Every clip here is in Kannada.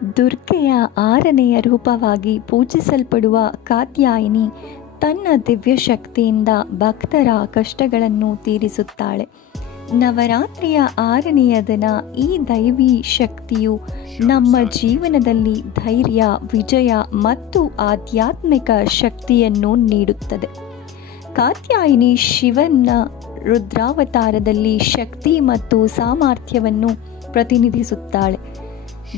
ದುರ್ಗೆಯ 6ನೆಯ ರೂಪವಾಗಿ ಪೂಜಿಸಲ್ಪಡುವ ಕಾತ್ಯಾಯಿನಿ ತನ್ನ ದಿವ್ಯ ಶಕ್ತಿಯಿಂದ ಭಕ್ತರ ಕಷ್ಟಗಳನ್ನು ತೀರಿಸುತ್ತಾಳೆ. ನವರಾತ್ರಿಯ 6ನೆಯ ದಿನ ಈ ದೈವಿ ಶಕ್ತಿಯು ನಮ್ಮ ಜೀವನದಲ್ಲಿ ಧೈರ್ಯ, ವಿಜಯ ಮತ್ತು ಆಧ್ಯಾತ್ಮಿಕ ಶಕ್ತಿಯನ್ನು ನೀಡುತ್ತದೆ. ಕಾತ್ಯಾಯಿನಿ ಶಿವನ ರುದ್ರಾವತಾರದಲ್ಲಿ ಶಕ್ತಿ ಮತ್ತು ಸಾಮರ್ಥ್ಯವನ್ನು ಪ್ರತಿನಿಧಿಸುತ್ತಾಳೆ.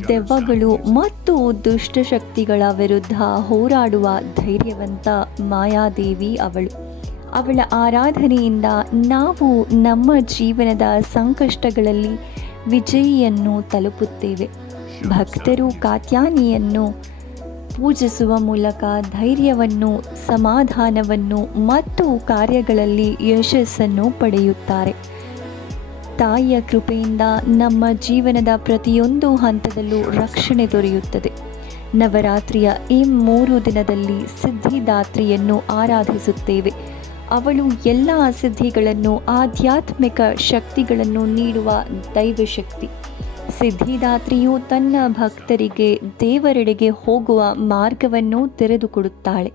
ದೆವ್ವಗಳು ಮತ್ತು ದುಷ್ಟಶಕ್ತಿಗಳ ವಿರುದ್ಧ ಹೋರಾಡುವ ಧೈರ್ಯವಂತ ಮಾಯಾದೇವಿ ಅವಳು. ಅವಳ ಆರಾಧನೆಯಿಂದ ನಾವು ನಮ್ಮ ಜೀವನದ ಸಂಕಷ್ಟಗಳಲ್ಲಿ ವಿಜಯಿಯನ್ನು ತಲುಪುತ್ತೇವೆ. ಭಕ್ತರು ಕಾತ್ಯಾಯಿನಿಯನ್ನು ಪೂಜಿಸುವ ಮೂಲಕ ಧೈರ್ಯವನ್ನು, ಸಮಾಧಾನವನ್ನು ಮತ್ತು ಕಾರ್ಯಗಳಲ್ಲಿ ಯಶಸ್ಸನ್ನು ಪಡೆಯುತ್ತಾರೆ. ತಾಯಿಯ ಕೃಪೆಯಿಂದ ನಮ್ಮ ಜೀವನದ ಪ್ರತಿಯೊಂದು ಹಂತದಲ್ಲೂ ರಕ್ಷಣೆ ದೊರೆಯುತ್ತದೆ. ನವರಾತ್ರಿಯ ಈ 3 ದಿನದಲ್ಲಿ ಸಿದ್ಧಿದಾತ್ರಿಯನ್ನು ಆರಾಧಿಸುತ್ತೇವೆ. ಅವಳು ಎಲ್ಲ ಸಿದ್ಧಿಗಳನ್ನು, ಆಧ್ಯಾತ್ಮಿಕ ಶಕ್ತಿಗಳನ್ನು ನೀಡುವ ದೈವಶಕ್ತಿ. ಸಿದ್ಧಿದಾತ್ರಿಯು ತನ್ನ ಭಕ್ತರಿಗೆ ದೇವರೆಡೆಗೆ ಹೋಗುವ ಮಾರ್ಗವನ್ನು ತೆರೆದುಕೊಡುತ್ತಾಳೆ.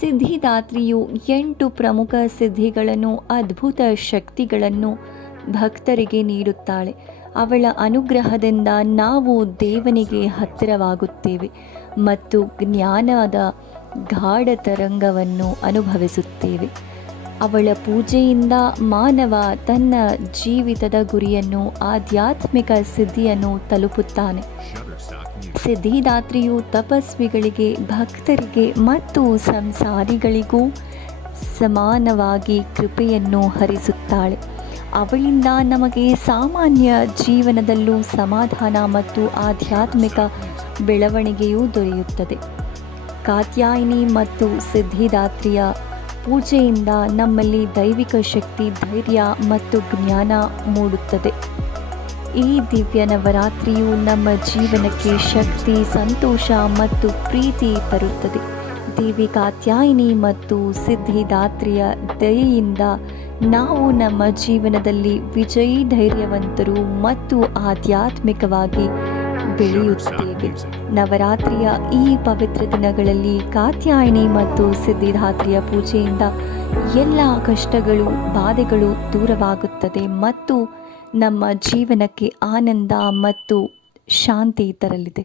ಸಿದ್ಧಿದಾತ್ರಿಯು 8 ಪ್ರಮುಖ ಸಿದ್ಧಿಗಳನ್ನು, ಅದ್ಭುತ ಶಕ್ತಿಗಳನ್ನು ಭಕ್ತರಿಗೆ ನೀಡುತ್ತಾಳೆ. ಅವಳ ಅನುಗ್ರಹದಿಂದ ನಾವು ದೇವನಿಗೆ ಹತ್ತಿರವಾಗುತ್ತೇವೆ ಮತ್ತು ಜ್ಞಾನದ ಗಾಢ ತರಂಗವನ್ನು ಅನುಭವಿಸುತ್ತೇವೆ. ಅವಳ ಪೂಜೆಯಿಂದ ಮಾನವ ತನ್ನ ಜೀವಿತದ ಗುರಿಯನ್ನು, ಆಧ್ಯಾತ್ಮಿಕ ಸಿದ್ಧಿಯನ್ನು ತಲುಪುತ್ತಾನೆ. ಸಿದ್ಧಿದಾತ್ರಿಯು ತಪಸ್ವಿಗಳಿಗೆ, ಭಕ್ತರಿಗೆ ಮತ್ತು ಸಂಸಾರಿಗಳಿಗೂ ಸಮಾನವಾಗಿ ಕೃಪೆಯನ್ನು ಹರಿಸುತ್ತಾಳೆ. ಅವಳಿಂದ ನಮಗೆ ಸಾಮಾನ್ಯ ಜೀವನದಲ್ಲೂ ಸಮಾಧಾನ ಮತ್ತು ಆಧ್ಯಾತ್ಮಿಕ ಬೆಳವಣಿಗೆಯೂ ದೊರೆಯುತ್ತದೆ. ಕಾತ್ಯಾಯಿನಿ ಮತ್ತು ಸಿದ್ಧಿದಾತ್ರಿಯ ಪೂಜೆಯಿಂದ ನಮ್ಮಲ್ಲಿ ದೈವಿಕ ಶಕ್ತಿ, ಧೈರ್ಯ ಮತ್ತು ಜ್ಞಾನ ಮೂಡುತ್ತದೆ. ಈ ದಿವ್ಯ ನವರಾತ್ರಿಯು ನಮ್ಮ ಜೀವನಕ್ಕೆ ಶಕ್ತಿ, ಸಂತೋಷ ಮತ್ತು ಪ್ರೀತಿ ತರುತ್ತದೆ. ದೇವಿ ಕಾತ್ಯಾಯಿನಿ ಮತ್ತು ಸಿದ್ಧಿದಾತ್ರಿಯ ದಯೆಯಿಂದ ನಾವು ನಮ್ಮ ಜೀವನದಲ್ಲಿ ವಿಜಯಿ, ಧೈರ್ಯವಂತರು ಮತ್ತು ಆಧ್ಯಾತ್ಮಿಕವಾಗಿ ಬೆಳೆಯುತ್ತೇವೆ. ನವರಾತ್ರಿಯ ಈ ಪವಿತ್ರ ದಿನಗಳಲ್ಲಿ ಕಾತ್ಯಾಯಿನಿ ಮತ್ತು ಸಿದ್ಧಿದಾತ್ರಿಯ ಪೂಜೆಯಿಂದ ಎಲ್ಲ ಕಷ್ಟಗಳು, ಬಾಧೆಗಳು ದೂರವಾಗುತ್ತದೆ ಮತ್ತು ನಮ್ಮ ಜೀವನಕ್ಕೆ ಆನಂದ ಮತ್ತು ಶಾಂತಿ ತರಲಿದೆ.